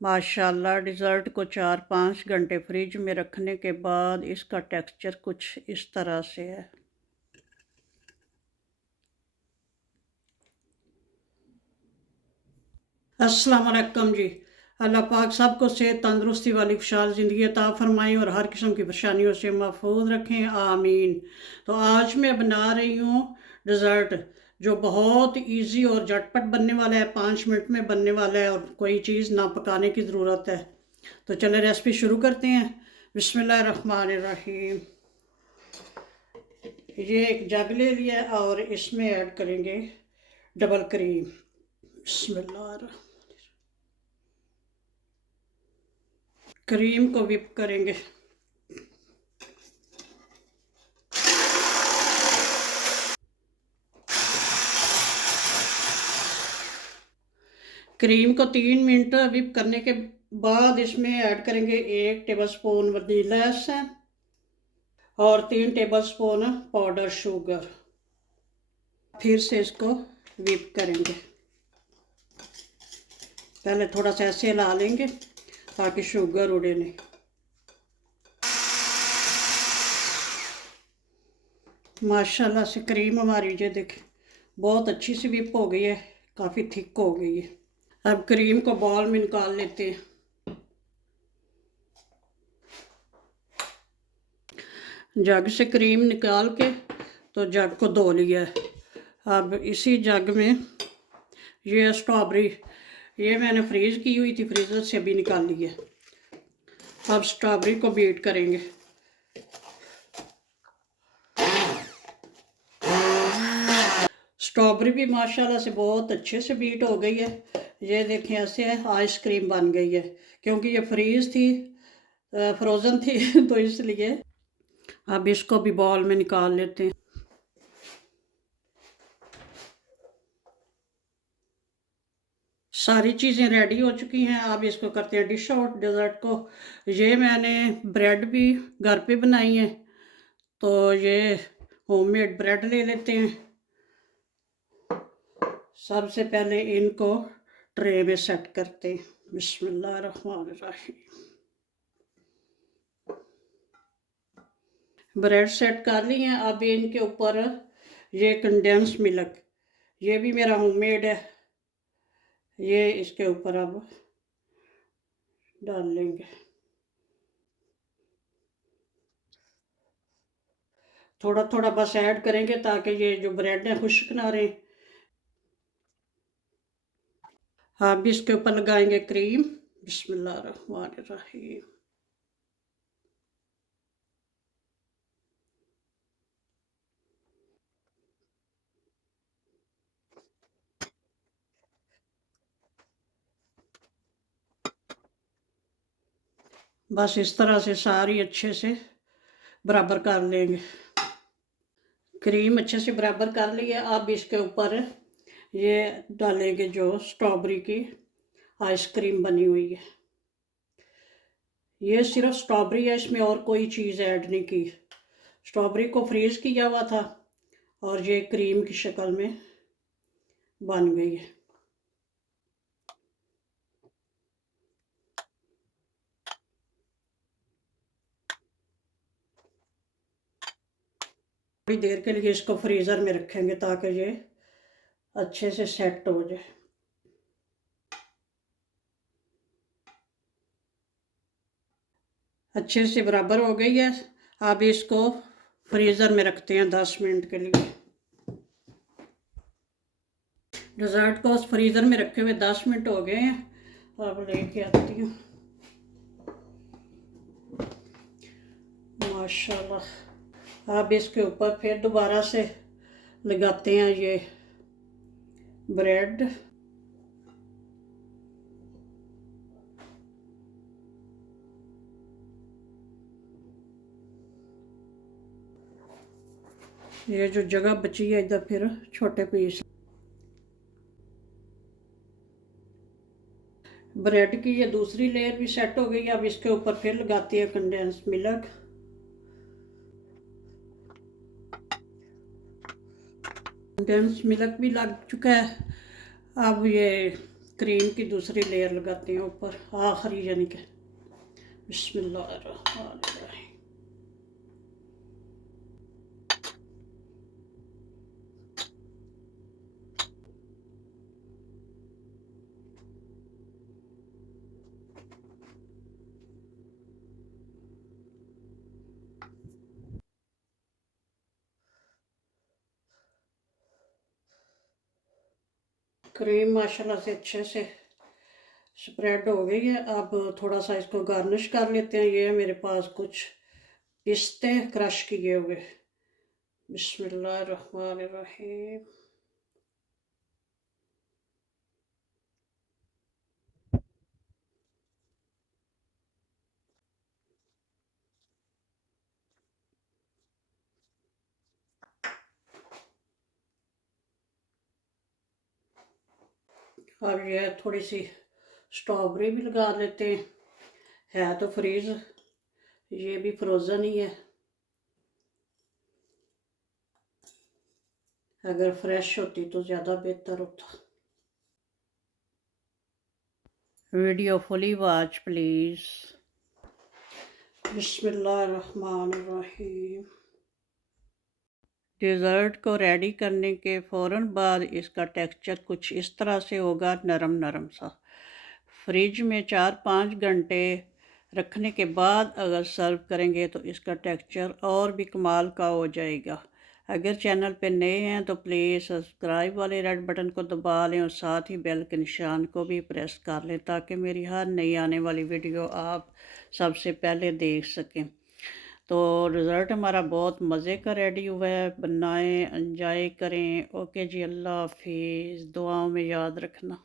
माशाल्लाह डिज़र्ट को 4-5 घंटे फ्रिज में रखने के बाद इसका टेक्सचर कुछ इस तरह से है। अस्सलाम वालेकुम जी। अल्लाह पाक सबको सेहत तंदुरुस्ती वाली खुशहाल ज़िंदगी अता फ़रमाएँ और हर किस्म की परेशानियों से महफूज रखें, आमीन। तो आज मैं बना रही हूँ डिज़र्ट जो बहुत इजी और झटपट बनने वाला है, 5 मिनट में बनने वाला है और कोई चीज़ ना पकाने की ज़रूरत है। तो चलें रेसिपी शुरू करते हैं। बिस्मिल्लाहिर्रहमानिर्रहीम। ये एक जग ले लिया और इसमें ऐड करेंगे डबल क्रीम। बिस्मिल्लाह। क्रीम को विप करेंगे। क्रीम को 3 मिनट विप करने के बाद इसमें ऐड करेंगे 1 टेबलस्पून वनीला एसेंस और 3 टेबलस्पून पाउडर शुगर। फिर से इसको विप करेंगे। पहले थोड़ा सा ऐसे हिला लेंगे ताकि शुगर उड़े नहीं। माशाल्लाह से क्रीम हमारी ये देखें बहुत अच्छी सी विप हो गई है, काफ़ी थिक हो गई है। अब क्रीम को बॉल में निकाल लेते हैं। जग से क्रीम निकाल के तो जग को धो लिया है। अब इसी जग में ये स्ट्रॉबेरी, ये मैंने फ्रीज़ की हुई थी, फ्रीज़र से अभी निकाल ली है। अब स्ट्रॉबेरी को बीट करेंगे। स्ट्रॉबेरी भी माशाल्लाह से बहुत अच्छे से बीट हो गई है। ये देखें ऐसे आइसक्रीम बन गई है, क्योंकि ये फ्रीज़ थी, फ्रोज़न थी तो इसलिए। अब इसको भी बॉल में निकाल लेते हैं। सारी चीज़ें रेडी हो चुकी हैं। अब इसको करते हैं डिश आउट डिज़र्ट को। ये मैंने ब्रेड भी घर पे बनाई है, तो ये होममेड ब्रेड ले लेते हैं। सबसे पहले इनको ट्रे में सेट करते हैं। बिस्मिल्लाहिर्रहमानिर्रहीम। ब्रेड सेट कर ली हैं। अब इनके ऊपर ये कंडेंस मिल्क, ये भी मेरा होममेड है, ये इसके ऊपर अब डाल लेंगे। थोड़ा थोड़ा बस ऐड करेंगे ताकि ये जो ब्रेड है खुश्क ना रहे। अब इसके ऊपर लगाएंगे क्रीम। बिस्मिल्लाहिर्रहमानिर्रहीम। बस इस तरह से सारी अच्छे से बराबर कर लेंगे। क्रीम अच्छे से बराबर कर ली है। अब इसके ऊपर ये डालेंगे जो स्ट्रॉबेरी की आइसक्रीम बनी हुई है। ये सिर्फ स्ट्रॉबेरी है, इसमें और कोई चीज़ ऐड नहीं की। स्ट्रॉबेरी को फ्रीज़ किया हुआ था और ये क्रीम की शक्ल में बन गई है। थोड़ी देर के लिए इसको फ्रीज़र में रखेंगे ताकि ये अच्छे से सेट हो जाए। अच्छे से बराबर हो गई है। अब इसको फ्रीज़र में रखते हैं 10 मिनट के लिए। डिज़र्ट को फ्रीज़र में रखे हुए 10 मिनट हो गए हैं। अब लेके आती हूँ। माशाल्लाह। अब इसके ऊपर फिर दोबारा से लगाते हैं ये ब्रेड। ये जो जगह बची है इधर फिर छोटे पीस। ब्रेड की ये दूसरी लेयर भी सेट हो गई। अब इसके ऊपर फिर लगाती है कंडेंस मिल्क। कंडेंस मिल्क भी लग चुका है। अब ये क्रीम की दूसरी लेयर लगाते हैं ऊपर, आखिरी यानी कि। बिस्मिल्लाहिर्रहमानिर्रहीम। क्रीम माशाल्लाह से अच्छे से स्प्रेड हो गई है। अब थोड़ा सा इसको गार्निश कर लेते हैं। ये है मेरे पास कुछ पिस्ते क्रश किए हुए। बिस्मिल्लाहिर्रहमानिर्रहीम। अब ये थोड़ी सी स्ट्रॉबेरी भी लगा लेते हैं। है तो फ्रीज, ये भी फ्रोज़न ही है। अगर फ्रेश होती तो ज़्यादा बेहतर होता। Video fully watch please. बिस्मिल्लाहिर्रहमानिर्रहीम। डेज़र्ट को रेडी करने के फ़ौरन बाद इसका टेक्सचर कुछ इस तरह से होगा, नरम नरम सा। फ्रिज में 4-5 घंटे रखने के बाद अगर सर्व करेंगे तो इसका टेक्सचर और भी कमाल का हो जाएगा। अगर चैनल पे नए हैं तो प्लीज़ सब्सक्राइब वाले रेड बटन को दबा लें और साथ ही बेल के निशान को भी प्रेस कर लें ताकि मेरी हर नई आने वाली वीडियो आप सबसे पहले देख सकें। तो रिज़ल्ट हमारा बहुत मज़े का रेडी हुआ है। बनाएं, एंजॉय करें। ओके जी, अल्लाह हाफिज़। दुआओं में याद रखना।